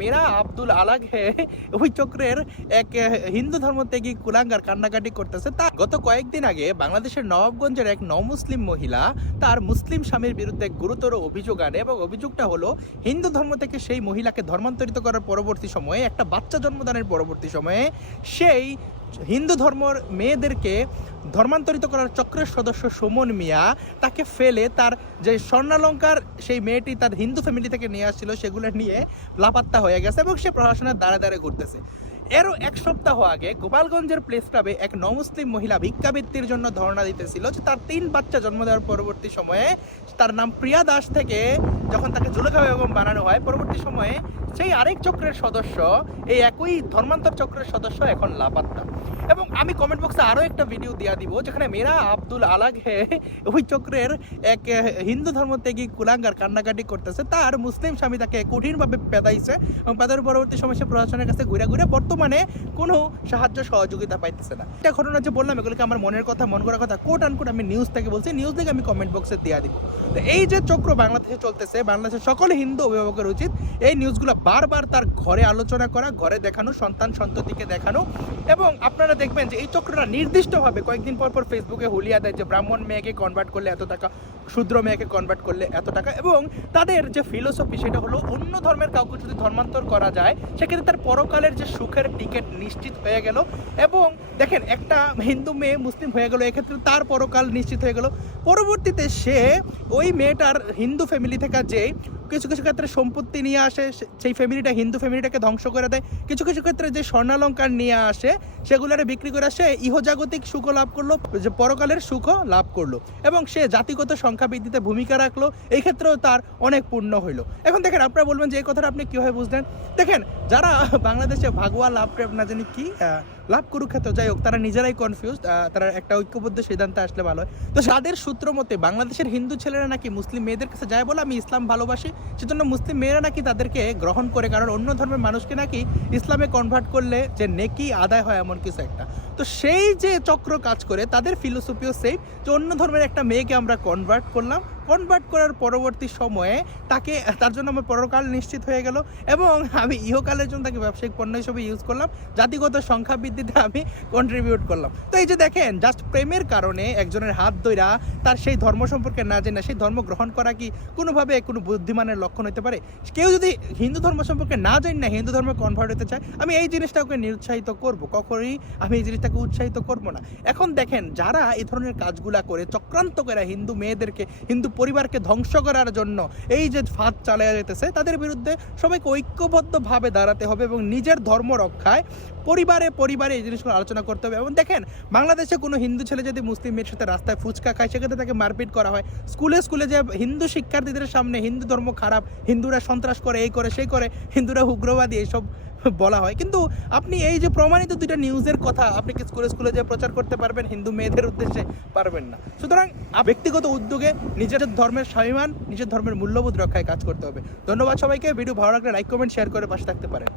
মেরা আব্দুল আলাগ হে ওই চক্রের এক হিন্দু ধর্ম থেকে কুলাঙ্গার কান্নাকাটি করতেছে। তা গত কয়েকদিন আগে বাংলাদেশের নবাবগঞ্জের এক নমুসলিম মহিলা তার মুসলিম স্বামীর বিরুদ্ধে গুরুতর অভিযোগ আনে এবং অভিযোগটা হলো হিন্দু ধর্ম থেকে সেই মহিলাকে ধর্মান্তরিত করার পরবর্তী সময়ে একটা বাচ্চা জন্মদানের পরবর্তী সময়ে সেই হিন্দু ধর্মর মেয়েদেরকে ধর্মান্তরিত করার চক্রের সদস্য সুমন মিয়া তাকে ফেলে তার যে স্বর্ণালঙ্কার সেই মেয়েটি তার হিন্দু ফ্যামিলি থেকে নিয়ে আসছিল সেগুলো নিয়ে লাপাত্তা হয়ে গেছে এবং সে প্রশাসনের দ্বারে দ্বারে ঘুরতেছে। এরও এক সপ্তাহ আগে গোপালগঞ্জের প্লেস ক্লাবে এক নমুসলিম মহিলা ভিক্ষাবৃত্তির জন্য ধর্ণা দিতেছিল যে তার 3 বাচ্চা জন্ম দেওয়ার পরবর্তী সময়ে তার নাম প্রিয়া দাস থেকে যখন তাকে জুলেখা বেগম বানানো হয়, পরবর্তী সময়ে সেই আরেক চক্রের সদস্য এই একই ধর্মান্তর চক্রের সদস্য এখন লাপাত্তা। এবং আমি কমেন্ট বক্সে আরও একটা ভিডিও দিয়ে দিব যেখানে মেরা আব্দুল আলাগ হে ওই চক্রের এক হিন্দু ধর্ম থেকে কুলাঙ্গার কান্নাকাটি করতেছে। তার মুসলিম স্বামী তাকে কঠিনভাবে পেদাইছে এবং পেদার পরবর্তী সময় সে প্রশাসনের কাছে ঘুরে ঘুরে বর্তমানে কোনো সাহায্য সহযোগিতা পাইতেছে না। এটা ঘটনা যে বললাম এগুলোকে আমার মনের কথা মন করার কথা কোট আনকোট আমি নিউজ থেকে বলছি, নিউজ থেকে আমি কমেন্ট বক্সে দিয়ে দিব। তো এই যে চক্র বাংলাদেশে চলতেছে, বাংলাদেশের সকল হিন্দু অভিভাবকের উচিত এই নিউজগুলো বারবার তার ঘরে আলোচনা করা, ঘরে দেখানো, সন্তান সন্ততিকে দেখানো। এবং আপনারা দেখবেন যে এই চক্রটা নির্দিষ্টভাবে কয়েকদিন পর পর ফেসবুকে হুলিয়া দেয় যে ব্রাহ্মণ মেয়েকে কনভার্ট করলে এত টাকা, শূদ্র মেয়েকে কনভার্ট করলে এত টাকা। এবং তাদের যে ফিলোসফি সেটা হলো অন্য ধর্মের কাউকে যদি ধর্মান্তর করা যায় সেক্ষেত্রে তার পরকালের যে সুখের টিকিট নিশ্চিত হয়ে গেল। এবং দেখেন একটা হিন্দু মেয়ে মুসলিম হয়ে গেল, এক্ষেত্রে তার পরকাল নিশ্চিত হয়ে গেল। পরবর্তীতে সে ওই মেয়েটার হিন্দু ফ্যামিলি থেকে যে কিছু কিছু ক্ষেত্রে সম্পত্তি নিয়ে আসে, সেই ফ্যামিলিটা হিন্দু ফ্যামিলিটাকে ধ্বংস করে দেয়। কিছু কিছু ক্ষেত্রে যে স্বর্ণালঙ্কার নিয়ে আসে সেগুলোরে বিক্রি করে সে ইহজাগতিক সুখ লাভ করলো, যে পরকালের সুখও লাভ করলো এবং সে জাতিগত সংখ্যা বৃদ্ধিতে ভূমিকা রাখলো। এই ক্ষেত্রেও তার অনেক পুণ্য হইলো। এখন দেখেন আপনারা বলবেন যে এই কথাটা আপনি কীভাবে বুঝলেন। দেখেন যারা বাংলাদেশে ভাগুয়া লাভ না জানি কি লাভ কুরুক্ষেত্র, যাই হোক, তারা নিজেরাই কনফিউজ, তারা একটা ঐক্যবদ্ধ সিদ্ধান্তে আসলে ভালো হয়। তো তাদের সূত্র মতে বাংলাদেশের হিন্দু ছেলেরা নাকি মুসলিম মেয়েদের কাছে যায় বলে আমি ইসলাম ভালোবাসি, সেজন্য মুসলিম মেয়েরা নাকি তাদেরকে গ্রহণ করে, কারণ অন্য ধর্মের মানুষকে নাকি ইসলামে কনভার্ট করলে যে নেকি আদায় হয় এমন কিছু একটা। তো সেই যে চক্র কাজ করে তাদের ফিলোসফিও সেই যে অন্য ধর্মের একটা মেয়েকে আমরা কনভার্ট করলাম, কনভার্ট করার পরবর্তী সময়ে তাকে তার জন্য আমার পরকাল নিশ্চিত হয়ে গেল এবং আমি ইহকালের জন্য তাকে ব্যবসায়িক পণ্য হিসেবে ইউজ করলাম, জাতিগত সংখ্যা বৃদ্ধিতে আমি কন্ট্রিবিউট করলাম। তো এই যে দেখেন জাস্ট প্রেমের কারণে একজনের হাত ধইরা তার সেই ধর্ম সম্পর্কে না জেনে সেই ধর্ম গ্রহণ করা কি কোনোভাবে কোনো বুদ্ধিমানের লক্ষণ হতে পারে? কেউ যদি হিন্দু ধর্ম সম্পর্কে না জানি না হিন্দু ধর্মে কনভার্ট হতে চায়, আমি এই জিনিসটাকে নিরুৎসাহিত করব, কখনোই আমি এই জিনিসটাকে উৎসাহিত করব না। এখন দেখেন যারা এই ধরনের কাজগুলা করে চক্রান্ত করে হিন্দু মেয়েদেরকে, হিন্দু পরিবারকে ধ্বংস করার জন্য এই যে ফাঁদ চালিয়ে যেতেছে, তাদের বিরুদ্ধে সবাইকে ঐক্যবদ্ধভাবে দাঁড়াতে হবে এবং নিজের ধর্ম রক্ষায় পরিবারে পরিবারে এই জিনিসগুলো আলোচনা করতে হবে। এবং দেখেন বাংলাদেশে কোনো হিন্দু ছেলে যদি মুসলিম মেয়ের সাথে রাস্তায় ফুচকা খায় সেক্ষেত্রে তাকে মারপিট করা হয়। স্কুলে স্কুলে যে হিন্দু শিক্ষার্থীদের সামনে হিন্দু ধর্ম খারাপ, হিন্দুরা সন্ত্রাস করে, এই করে সেই করে, হিন্দুরা উগ্রবাদী, এইসব বলা হয়। কিন্তু আপনি এই যে প্রমাণিত 2টা নিউজের কথা আপনি কি স্কুলে স্কুলে যে প্রচার করতে পারবেন হিন্দু মেয়েদের উদ্দেশ্যে? পারবেন না। সুতরাং ব্যক্তিগত উদ্যোগে নিজের ধর্মের স্বাভিমান, নিজের ধর্মের মূল্যবোধ রক্ষায় কাজ করতে হবে। ধন্যবাদ সবাইকে। ভিডিও ভালো লাগলে লাইক কমেন্ট শেয়ার করে পাশে থাকতে পারেন।